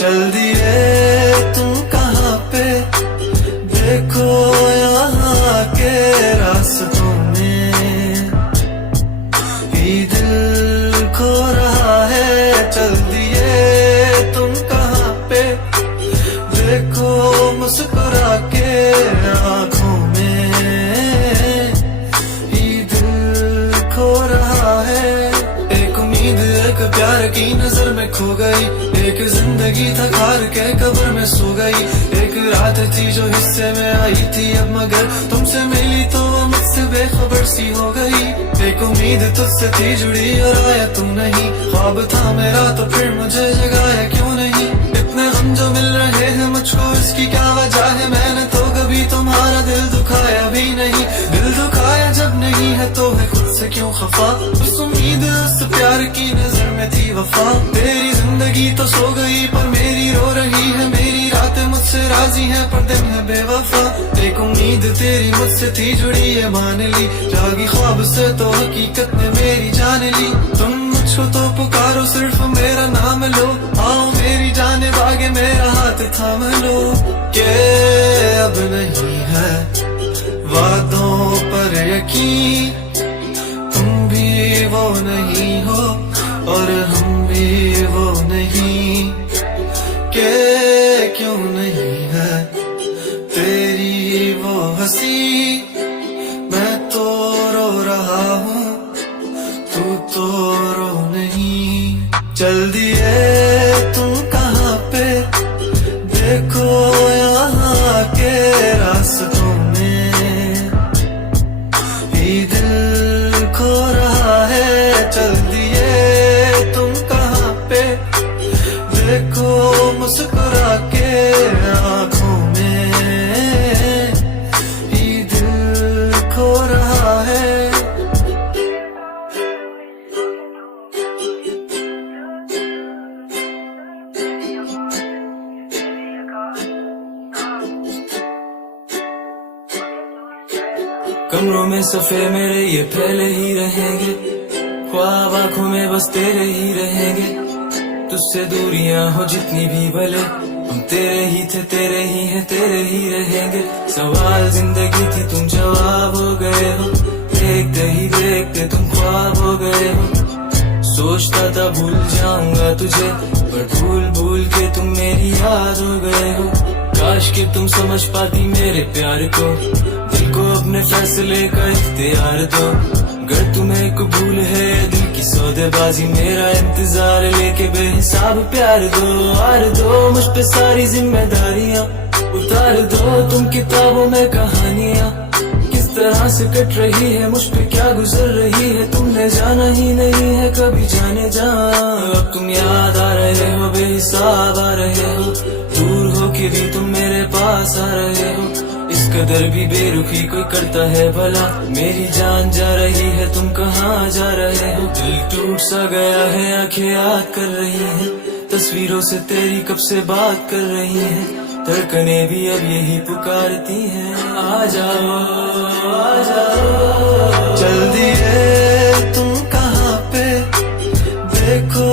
चल दिए तुम कहाँ पे, देखो यहाँ के रास्तों में ही दिल खो रहा है। चल दिए तुम कहाँ पे, देखो मुस्कुरा के आँखों में ही दिल खो रहा है। एक उम्मीद एक प्यार की नजर में खो गई, एक जिंदगी था खार के कब्र में सो गई। एक रात थी जो हिस्से में आई थी अब मगर तुमसे मिली तो वो मुझसे बेखबर सी हो गई। एक उम्मीद तुझसे थी जुड़ी और आया तू नहीं, ख्वाब था मेरा तो फिर मुझे जगाया क्यों नहीं। इतने गम जो मिल रहे हैं मुझको इसकी क्या वजह है, मैंने तो कभी तुम्हारा दिल दुखाया भी नहीं। दिल दुखाया जब नहीं है तो है खुद से क्यों खफा, उस उम्मीद उस प्यार की नजर में थी वफा। तेरी जिंदगी तो सो गई पर मेरी रो रही है, मेरी रातें मुझसे राजी है पर दिन है बेवफा। एक उम्मीद तेरी मुझसे थी जुड़ी है मान ली, जागी ख्वाब से तो हकीकत में मेरी जान ली। तुम मुझको तो पुकारो सिर्फ मेरा नाम लो, आओ मेरी जाने बागे मेरा हाथ थाम लो। के अब नहीं है वादों पर यकीन, तुम भी वो नहीं हो और हम भी वो नहीं। के क्यों नहीं है तेरी वो हंसी, मैं तो रो रहा हूँ तू तो रो नहीं। चल दिए तुम कहाँ पे, देखो यहाँ के रास्तों में ही दिल खो रहा है। चल दिए तुम कहाँ पे, देखो मुस्कुरा के आँखों में ही दिल खो रहा है। कमरों में सफे मेरे ये फैले ही रहेंगे, ख्वाब आंखों में बस तेरे ही रहेंगे। तुझसे दूरियां हो जितनी भी भले, हम तेरे ही थे तेरे ही हैं तेरे ही रहेंगे। सवाल जिंदगी थी तुम जवाब हो गए हो, देखते ही देखते तुम ख्वाब हो गए हो। सोचता था भूल जाऊंगा तुझे पर भूल भूल के तुम मेरी याद हो गए हो। काश कि तुम समझ पाती मेरे प्यार को, दिल को अपने फैसले का इख्तियार दो। अगर तुम्हें कबूल है दिल की सौदेबाजी, मेरा इंतजार लेके बेहिसाब प्यार दो। हार दो मुझ पे सारी जिम्मेदारियां, उतार दो तुम किताबों में कहानियां। किस तरह से कट रही है मुझ पे क्या गुजर रही है, तुमने जाना ही नहीं है कभी जाने जा। अब तुम याद आ रहे हो बेहिसाब आ रहे हो, दूर हो के भी तुम मेरे पास आ रहे हो। इस कदर भी बेरुखी कोई करता है भला, मेरी जान जा रही है तुम कहाँ जा रहे हो। दिल टूट सा गया है आंखें याद कर रही हैं, तस्वीरों से तेरी कब से बात कर रही हैं। धड़कने भी अब यही पुकारती हैं, आ जाओ आ जाओ। चल दिए तुम कहाँ पे, देखो